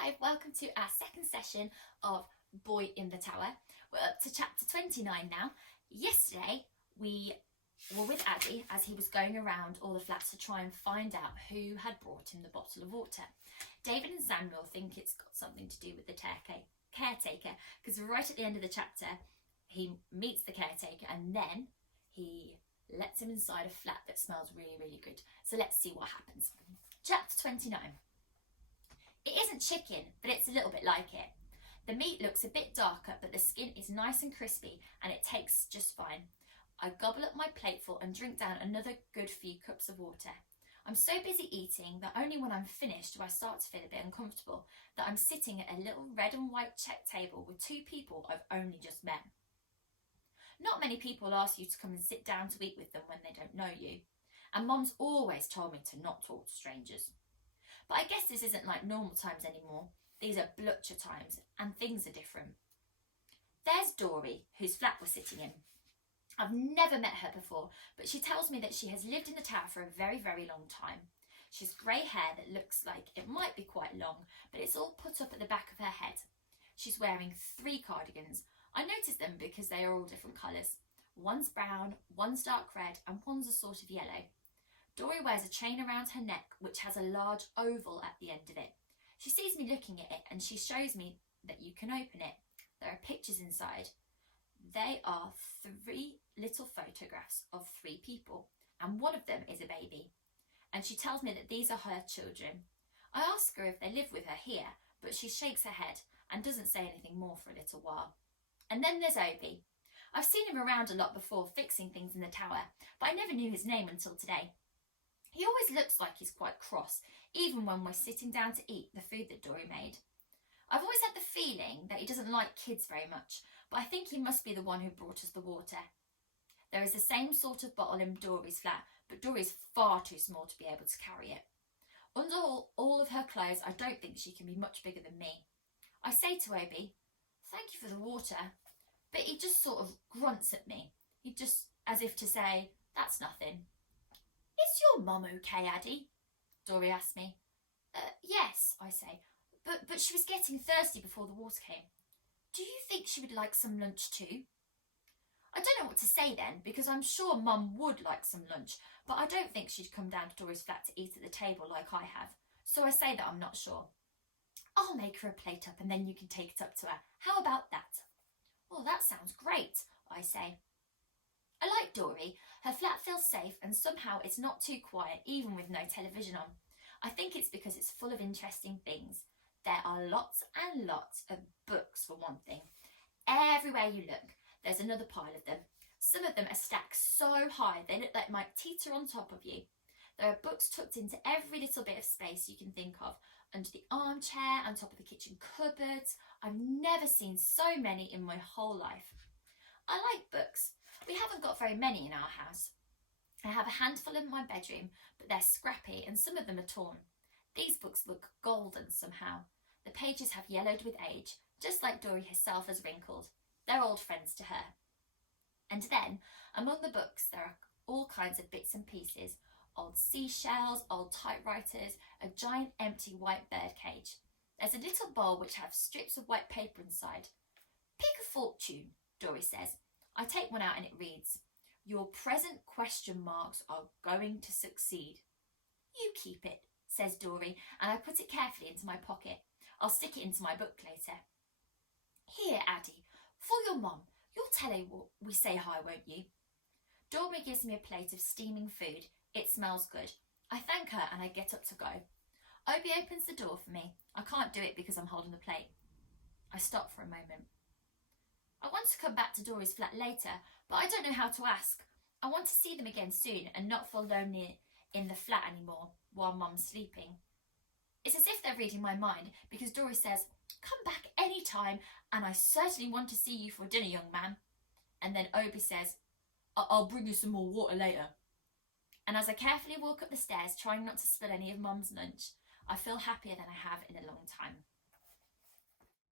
5, welcome to our second session of Boy in the Tower. We're up to chapter 29 now. Yesterday we were with Addy as he was going around all the flats to try and find out who had brought him the bottle of water. David and Samuel think it's got something to do with the caretaker, because right at the end of the chapter he meets the caretaker and then he lets him inside a flat that smells really, really good. So let's see what happens. Chapter 29. It isn't chicken, but it's a little bit like it. The meat looks a bit darker, but the skin is nice and crispy and it tastes just fine. I gobble up my plateful and drink down another good few cups of water. I'm so busy eating that only when I'm finished do I start to feel a bit uncomfortable that I'm sitting at a little red and white check table with two people I've only just met. Not many people ask you to come and sit down to eat with them when they don't know you, and Mom's always told me to not talk to strangers. But I guess this isn't like normal times anymore. These are Blucher times and things are different. There's Dory, whose flat we're sitting in. I've never met her before, but she tells me that she has lived in the tower for a very, very long time. She's grey hair that looks like it might be quite long, but it's all put up at the back of her head. She's wearing 3 cardigans. I noticed them because they are all different colours. One's brown, one's dark red, and one's a sort of yellow. Dory wears a chain around her neck which has a large oval at the end of it. She sees me looking at it and she shows me that you can open it. There are pictures inside. They are 3 little photographs of 3 people, and one of them is a baby. And she tells me that these are her children. I ask her if they live with her here, but she shakes her head and doesn't say anything more for a little while. And then there's Obi. I've seen him around a lot before fixing things in the tower, but I never knew his name until today. He always looks like he's quite cross, even when we're sitting down to eat the food that Dory made. I've always had the feeling that he doesn't like kids very much, but I think he must be the one who brought us the water. There is the same sort of bottle in Dory's flat, but Dory's far too small to be able to carry it. Under all of her clothes, I don't think she can be much bigger than me. I say to Obi, "Thank you for the water," but he just sort of grunts at me. He just, as if to say, "That's nothing." "Is your mum okay, Addy?" Dory asks me. Yes, I say, but she was getting thirsty before the water came. Do you think she would like some lunch too? I don't know what to say then, because I'm sure Mum would like some lunch, but I don't think she'd come down to Dory's flat to eat at the table like I have, so I say that I'm not sure. "I'll make her a plate up and then you can take it up to her. How about that?" "Well, that sounds great," I say. I like Dory. Her flat feels safe and somehow it's not too quiet, even with no television on. I think it's because it's full of interesting things. There are lots and lots of books, for one thing. Everywhere you look, there's another pile of them. Some of them are stacked so high they look like they might teeter on top of you. There are books tucked into every little bit of space you can think of, under the armchair, on top of the kitchen cupboards. I've never seen so many in my whole life. I like books. We haven't got very many in our house. I have a handful in my bedroom, but they're scrappy and some of them are torn. These books look golden somehow. The pages have yellowed with age, just like Dory herself has wrinkled. They're old friends to her. And then, among the books, there are all kinds of bits and pieces. Old seashells, old typewriters, a giant empty white bird cage. There's a little bowl which has strips of white paper inside. "Pick a fortune," Dory says. I take one out and it reads, "Your present question marks are going to succeed." "You keep it," says Dory, and I put it carefully into my pocket. I'll stick it into my book later. "Here, Addy, for your mum. You'll tell her we say hi, won't you?" Dory gives me a plate of steaming food. It smells good. I thank her and I get up to go. Obi opens the door for me. I can't do it because I'm holding the plate. I stop for a moment. I want to come back to Dory's flat later, but I don't know how to ask. I want to see them again soon and not feel lonely in the flat anymore while Mum's sleeping. It's as if they're reading my mind, because Dory says, "Come back any time, and I certainly want to see you for dinner, young man." And then Obi says, "I'll bring you some more water later." And as I carefully walk up the stairs, trying not to spill any of Mum's lunch, I feel happier than I have in a long time.